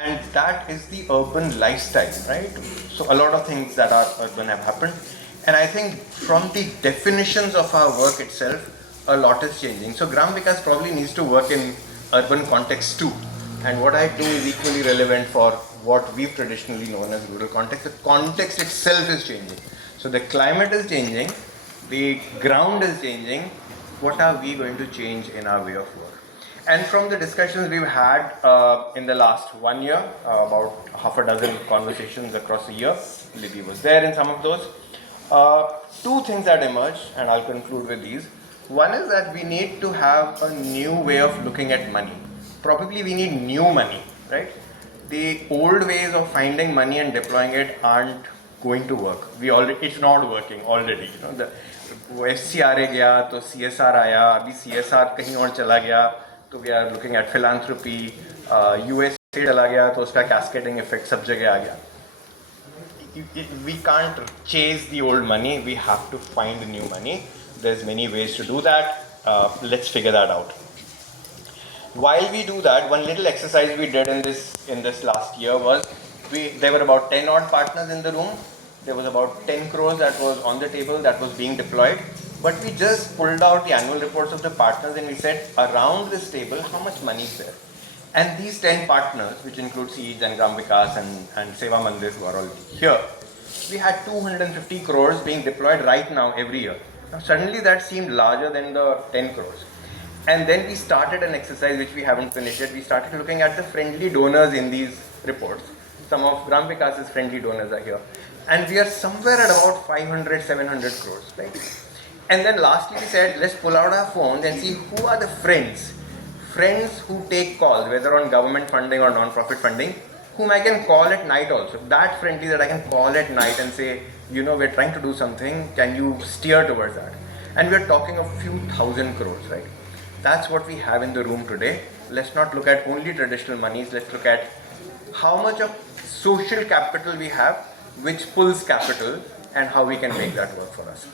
And that is the urban lifestyle, right? So a lot of things that are urban have happened. And I think from the definitions of our work itself, a lot is changing. So Gram Vikas probably needs to work in urban context too. And what I do is equally relevant for what we've traditionally known as rural context. The context itself is changing. So the climate is changing, the ground is changing. What are we going to change in our way of work? And from the discussions we've had in the last 1 year, about half a dozen conversations across a year, Libby was there in some of those. Two things that emerged, and I'll conclude with these. One is that we need to have a new way of looking at money. Probably we need new money, right? The old ways of finding money and deploying it aren't going to work. It's not working already. You know, the FCRA गया तो CSR आया, अभी CSR कहीं और चला गया, तो we are looking at philanthropy. USA चला गया तो उसका cascading effect सब जगह आ गया. We can't chase the old money. We have to find new money. There's many ways to do that. Let's figure that out. While we do that, one little exercise we did in this last year was there were about 10 odd partners in the room. There was about 10 crores that was on the table that was being deployed. But we just pulled out the annual reports of the partners and we said, around this table, how much money is there? And these 10 partners, which include Seeds and Gram Vikas and Seva Mandir, who are already here, we had 250 crores being deployed right now every year. Now suddenly that seemed larger than the 10 crores. And then we started an exercise which we haven't finished yet. We started looking at the friendly donors in these reports. Some of Gram Vikas's friendly donors are here. And we are somewhere at about 500, 700 crores, right? And then lastly we said, let's pull out our phones and see who are the friends who take calls, whether on government funding or non-profit funding, whom I can call at night also. That friendly that I can call at night and say, you know, we're trying to do something, can you steer towards that? And we're talking a few thousand crores, right? That's what we have in the room today. Let's not look at only traditional monies, let's look at how much of social capital we have, which pulls capital, and how we can make that work for us.